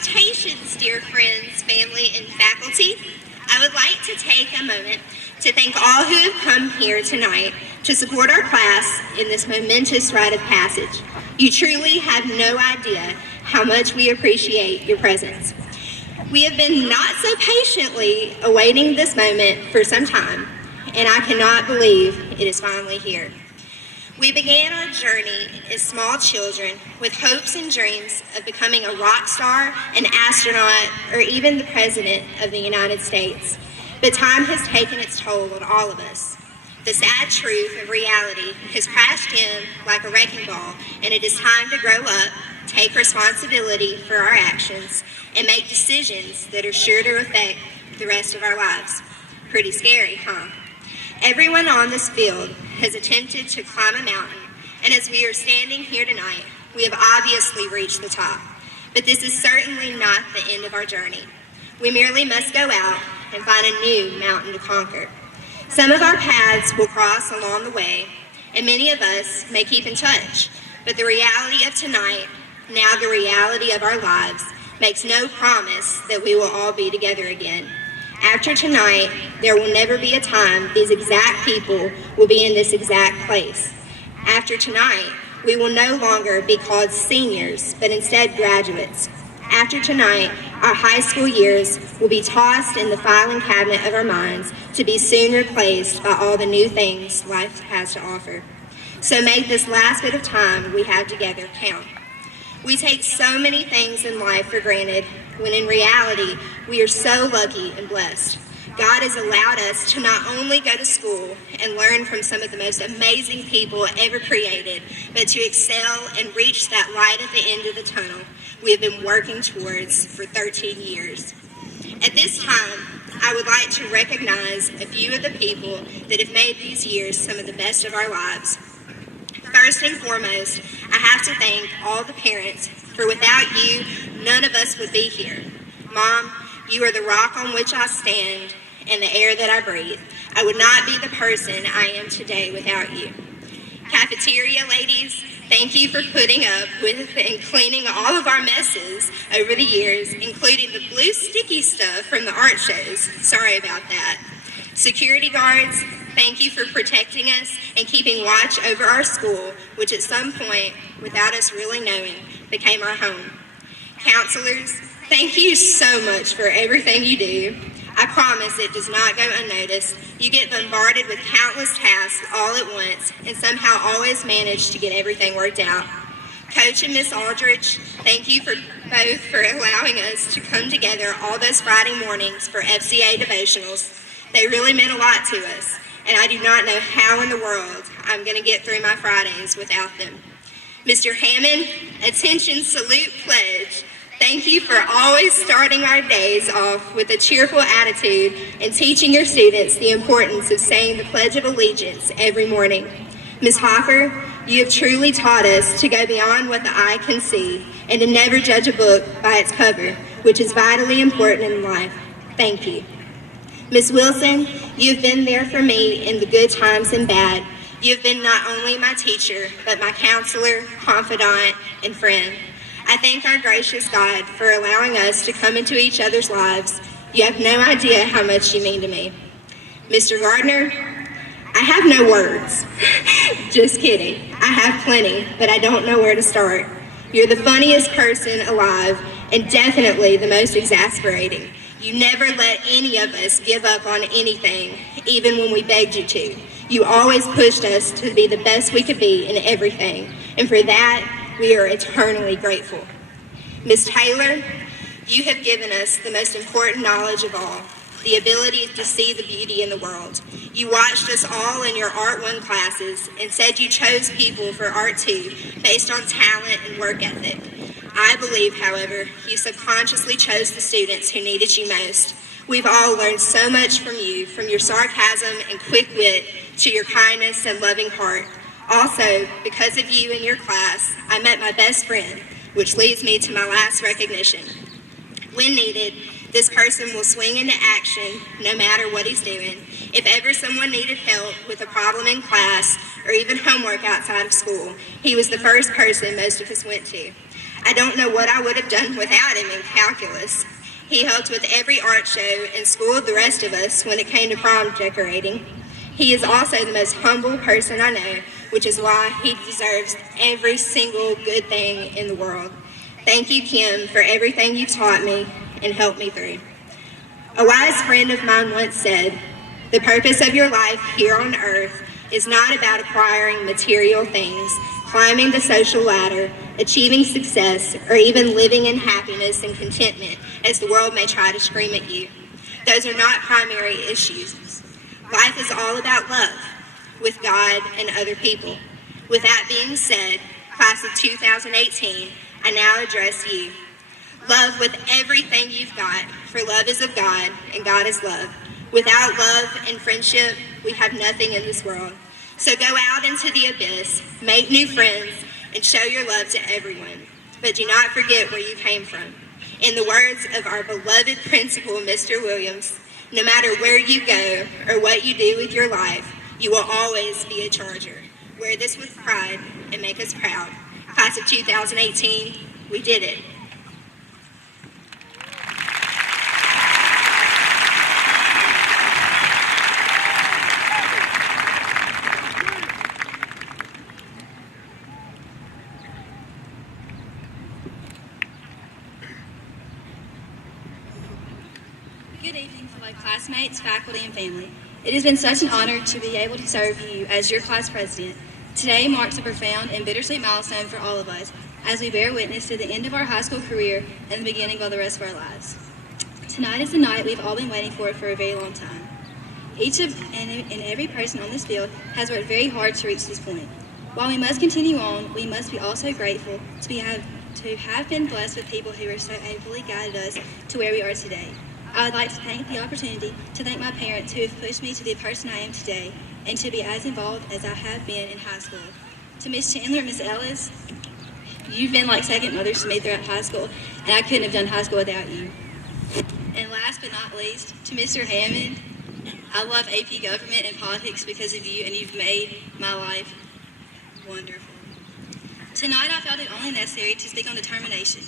Salutations, dear friends, family, and faculty. I would like to take a moment to thank all who have come here tonight to support our class in this momentous rite of passage. You truly have no idea how much we appreciate your presence. We have been not so patiently awaiting this moment for some time, and I cannot believe it is finally here. We began our journey as small children with hopes and dreams of becoming a rock star, an astronaut, or even the President of the United States. But time has taken its toll on all of us. The sad truth of reality has crashed in like a wrecking ball, and it is time to grow up, take responsibility for our actions, and make decisions that are sure to affect the rest of our lives. Pretty scary, huh? Everyone on this field has attempted to climb a mountain, and as we are standing here tonight, we have obviously reached the top. But this is certainly not the end of our journey. We merely must go out and find a new mountain to conquer. Some of our paths will cross along the way, and many of us may keep in touch, but the reality of tonight, now the reality of our lives, makes no promise that we will all be together again. After tonight, there will never be a time these exact people will be in this exact place. After tonight, we will no longer be called seniors, but instead graduates. After tonight, our high school years will be tossed in the filing cabinet of our minds to be soon replaced by all the new things life has to offer. So make this last bit of time we have together count. We take so many things in life for granted, when in reality, we are so lucky and blessed. God has allowed us to not only go to school and learn from some of the most amazing people ever created, but to excel and reach that light at the end of the tunnel we have been working towards for 13 years. At this time, I would like to recognize a few of the people that have made these years some of the best of our lives. First and foremost, I have to thank all the parents, for without you, none of us would be here. Mom, you are the rock on which I stand and the air that I breathe. I would not be the person I am today without you. Cafeteria ladies, thank you for putting up with and cleaning all of our messes over the years, including the blue sticky stuff from the art shows. Sorry about that. Security guards, thank you for protecting us and keeping watch over our school, which at some point, without us really knowing, became our home. Counselors, thank you so much for everything you do. I promise it does not go unnoticed. You get bombarded with countless tasks all at once and somehow always manage to get everything worked out. Coach and Miss Aldridge, thank you for both for allowing us to come together all those Friday mornings for FCA devotionals. They really meant a lot to us, and I do not know how in the world I'm going to get through my Fridays without them. Mr. Hammond, attention, salute, pledge. Thank you for always starting our days off with a cheerful attitude and teaching your students the importance of saying the Pledge of Allegiance every morning. Ms. Hopper, you have truly taught us to go beyond what the eye can see and to never judge a book by its cover, which is vitally important in life. Thank you. Ms. Wilson, you've been there for me in the good times and bad. You've been not only my teacher, but my counselor, confidant, and friend. I thank our gracious God for allowing us to come into each other's lives. You have no idea how much you mean to me. Mr. Gardner, I have no words. Just kidding. I have plenty, but I don't know where to start. You're the funniest person alive and definitely the most exasperating. You never let any of us give up on anything, even when we begged you to. You always pushed us to be the best we could be in everything, and for that, we are eternally grateful. Ms. Taylor, you have given us the most important knowledge of all, the ability to see the beauty in the world. You watched us all in your Art 1 classes and said you chose people for Art 2 based on talent and work ethic. I believe, however, you subconsciously chose the students who needed you most. We've all learned so much from you, from your sarcasm and quick wit to your kindness and loving heart. Also, because of you and your class, I met my best friend, which leads me to my last recognition. When needed, this person will swing into action no matter what he's doing. If ever someone needed help with a problem in class or even homework outside of school, he was the first person most of us went to. I don't know what I would have done without him in calculus. He helped with every art show and schooled the rest of us when it came to prom decorating. He is also the most humble person I know, which is why he deserves every single good thing in the world. Thank you, Kim, for everything you taught me and helped me through. A wise friend of mine once said, "The purpose of your life here on earth is not about acquiring material things, climbing the social ladder, achieving success, or even living in happiness and contentment as the world may try to scream at you. Those are not primary issues. Life is all about love with God and other people." With that being said, class of 2018, I now address you. Love with everything you've got, for love is of God and God is love. Without love and friendship, we have nothing in this world. So go out into the abyss, make new friends, and show your love to everyone. But do not forget where you came from. In the words of our beloved principal, Mr. Williams, no matter where you go or what you do with your life, you will always be a Charger. Wear this with pride and make us proud. Class of 2018, we did it. Good evening, fellow classmates, faculty, and family. It has been such an honor to be able to serve you as your class president. Today marks a profound and bittersweet milestone for all of us as we bear witness to the end of our high school career and the beginning of the rest of our lives. Tonight is the night we've all been waiting for a very long time. Each and every person on this field has worked very hard to reach this point. While we must continue on, we must be also grateful to have been blessed with people who have so ably guided us to where we are today. I would like to take the opportunity to thank my parents who have pushed me to be the person I am today and to be as involved as I have been in high school. To Miss Chandler and Miss Ellis, you've been like second mothers to me throughout high school, and I couldn't have done high school without you. And last but not least, to Mr. Hammond, I love AP Government and Politics because of you, and you've made my life wonderful. Tonight I felt it only necessary to speak on determination.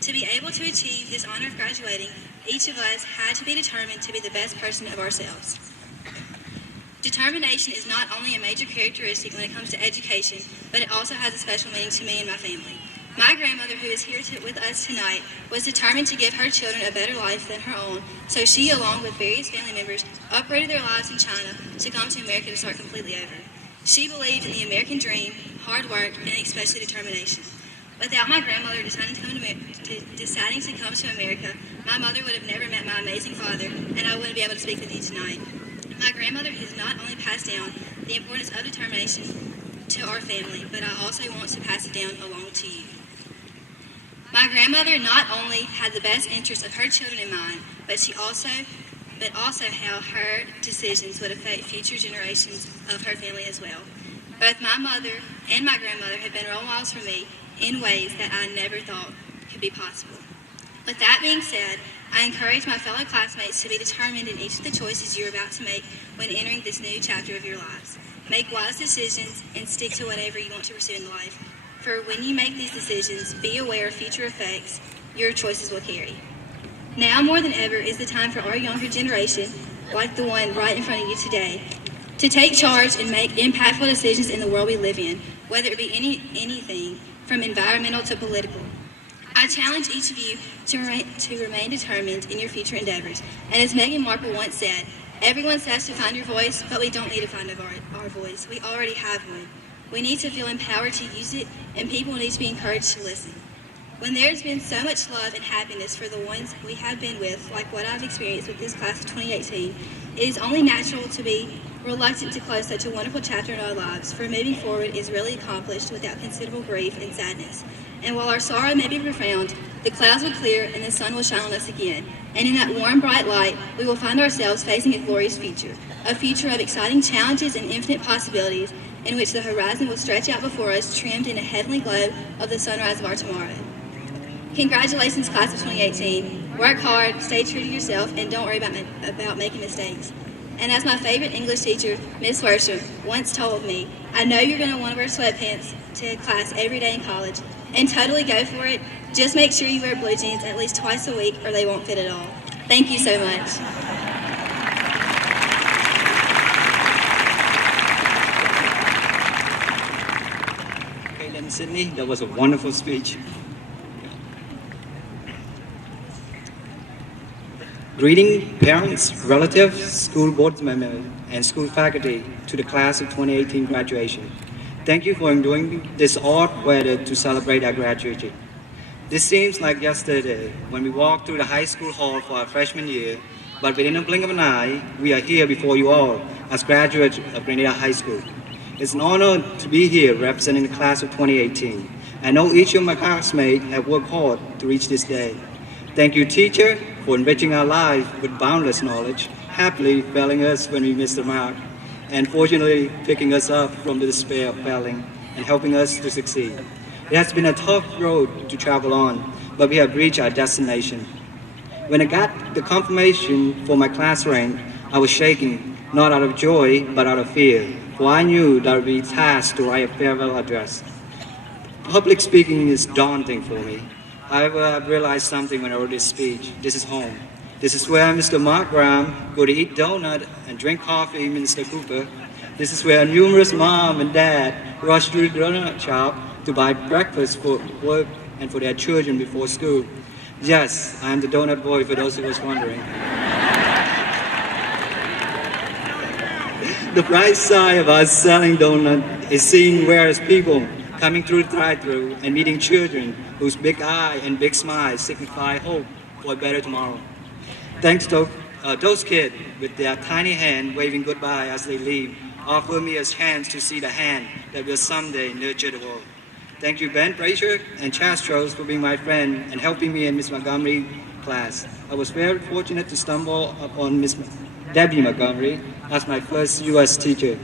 To be able to achieve this honor of graduating, each of us had to be determined to be the best person of ourselves. Determination is not only a major characteristic when it comes to education, but it also has a special meaning to me and my family. My grandmother, who is here with us tonight, was determined to give her children a better life than her own, so she, along with various family members, uprooted their lives in China to come to America to start completely over. She believed in the American dream, hard work, and especially determination. Without my grandmother deciding to come to America, my mother would have never met my amazing father, and I wouldn't be able to speak with you tonight. My grandmother has not only passed down the importance of determination to our family, but I also want to pass it down along to you. My grandmother not only had the best interests of her children in mind, but also how her decisions would affect future generations of her family as well. Both my mother and my grandmother have been role models for me in ways that I never thought could be possible. With that being said, I encourage my fellow classmates to be determined in each of the choices you're about to make when entering this new chapter of your lives. Make wise decisions and stick to whatever you want to pursue in life. For when you make these decisions, be aware of future effects your choices will carry. Now more than ever is the time for our younger generation, like the one right in front of you today, to take charge and make impactful decisions in the world we live in, whether it be anything from environmental to political. I challenge each of you to remain determined in your future endeavors. And as Meghan Markle once said, everyone says to find your voice, but we don't need to find our voice. We already have one. We need to feel empowered to use it, and people need to be encouraged to listen. When there's been so much love and happiness for the ones we have been with, like what I've experienced with this class of 2018, it is only natural to be reluctant to close such a wonderful chapter in our lives, for moving forward is rarely accomplished without considerable grief and sadness. And while our sorrow may be profound, the clouds will clear and the sun will shine on us again. And in that warm, bright light, we will find ourselves facing a glorious future, a future of exciting challenges and infinite possibilities, in which the horizon will stretch out before us, trimmed in a heavenly glow of the sunrise of our tomorrow. Congratulations, class of 2018. Work hard, stay true to yourself, and don't worry about making mistakes. And as my favorite English teacher, Miss Worsham, once told me, I know you're going to want to wear sweatpants to class every day in college, and totally go for it. Just make sure you wear blue jeans at least twice a week or they won't fit at all. Thank you so much. Kaylin Sydney, that was a wonderful speech. Greeting parents, relatives, school board members, and school faculty to the class of 2018 graduation. Thank you for enduring this odd weather to celebrate our graduation. This seems like yesterday when we walked through the high school hall for our freshman year, but within a blink of an eye, we are here before you all as graduates of Grenada High School. It's an honor to be here representing the class of 2018. I know each of my classmates have worked hard to reach this day. Thank you, teacher, for enriching our lives with boundless knowledge, happily failing us when we missed the mark, and fortunately picking us up from the despair of failing and helping us to succeed. It has been a tough road to travel on, but we have reached our destination. When I got the confirmation for my class rank, I was shaking, not out of joy, but out of fear, for I knew that I would be tasked to write a farewell address. Public speaking is daunting for me. However, I've realized something when I wrote this speech. This is home. This is where Mr. Mark Graham go to eat donut and drink coffee, Mr. Cooper. This is where numerous mom and dad rush to the donut shop to buy breakfast for work and for their children before school. Yes, I'm the donut boy for those who was wondering. The bright side of us selling donuts is seeing various people coming through the drive-thru and meeting children whose big eye and big smile signify hope for a better tomorrow. Thanks to those kids with their tiny hand waving goodbye as they leave, offer me a chance to see the hand that will someday nurture the world. Thank you, Ben Frazier and Chastros, for being my friend and helping me in Miss Montgomery class. I was very fortunate to stumble upon Miss Debbie Montgomery as my first U.S. teacher.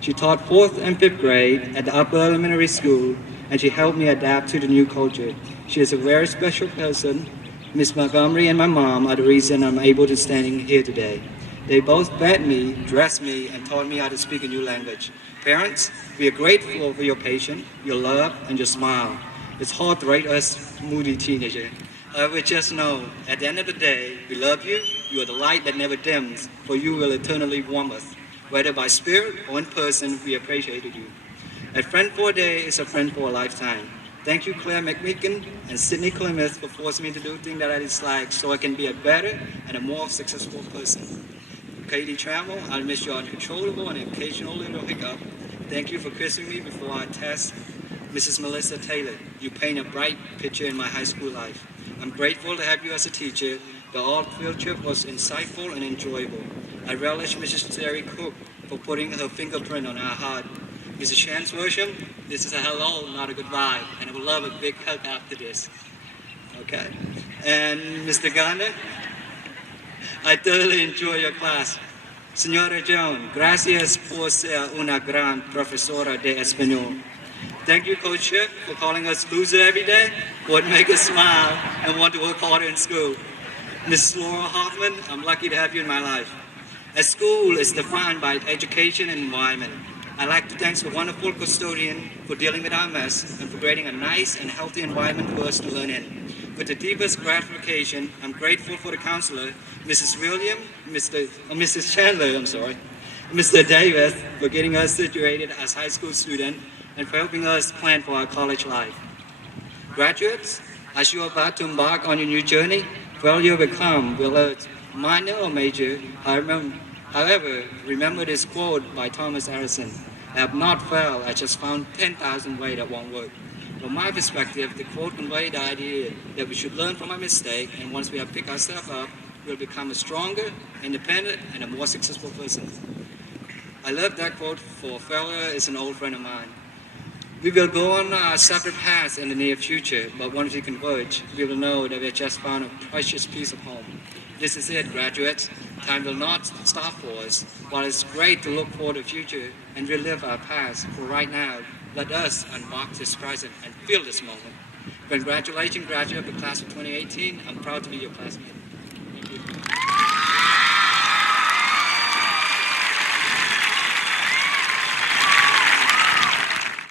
She taught 4th and 5th grade at the upper elementary school, and she helped me adapt to the new culture. She is a very special person. Miss Montgomery and my mom are the reason I'm able to stand here today. They both fed me, dressed me, and taught me how to speak a new language. Parents, we are grateful for your patience, your love, and your smile. It's hard to rate us moody teenagers. However, just know, at the end of the day, we love you. You are the light that never dims, for you will eternally warm us. Whether by spirit or in person, we appreciated you. A friend for a day is a friend for a lifetime. Thank you, Claire McMeekin and Sydney Clemens, for forcing me to do things that I dislike so I can be a better and a more successful person. Katie Trammell, I miss your uncontrollable and occasional little hiccup. Thank you for kissing me before I test. Mrs. Melissa Taylor, you paint a bright picture in my high school life. I'm grateful to have you as a teacher. The art field trip was insightful and enjoyable. I relish Mrs. Terry Cook for putting her fingerprint on our heart. Mrs. Shan's Worsham, this is a hello, not a goodbye, and I would love a big hug after this. Okay. And Mr. Garner, I thoroughly enjoy your class. Señora Joan, gracias por ser una gran profesora de español. Thank you, Coach Chip, for calling us loser every day, what make us smile and want to work harder in school. Ms. Laura Hoffman, I'm lucky to have you in my life. A school is defined by education and environment. I'd like to thank the wonderful custodian for dealing with our mess and for creating a nice and healthy environment for us to learn in. With the deepest gratification, I'm grateful for the counselor, Mrs. William, Mrs. Chandler, Mr. Davis, for getting us situated as high school students and for helping us plan for our college life. Graduates, as you are about to embark on your new journey, failure will come, whether it's minor or major. However, remember this quote by Thomas Edison: I have not failed, I just found 10,000 ways that won't work. From my perspective, the quote conveys the idea that we should learn from our mistake, and once we have picked ourselves up, we'll become a stronger, independent, and a more successful person. I love that quote, for failure is an old friend of mine. We will go on our separate paths in the near future, but once we converge, we will know that we have just found a precious piece of home. This is it, graduates. Time will not stop for us. While it's great to look for the future and relive our past, for right now, let us unmark this present and feel this moment. Congratulations, graduate of the class of 2018. I'm proud to be your classmate.